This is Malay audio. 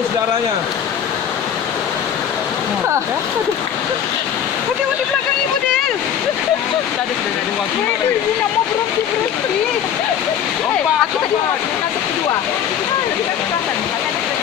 Ini sejarahnya. Model di belakang ini model. Tadi sudah ada waktu. Ini nak mau berhenti. Aku tadi mau masuk kedua. Tadi kan kita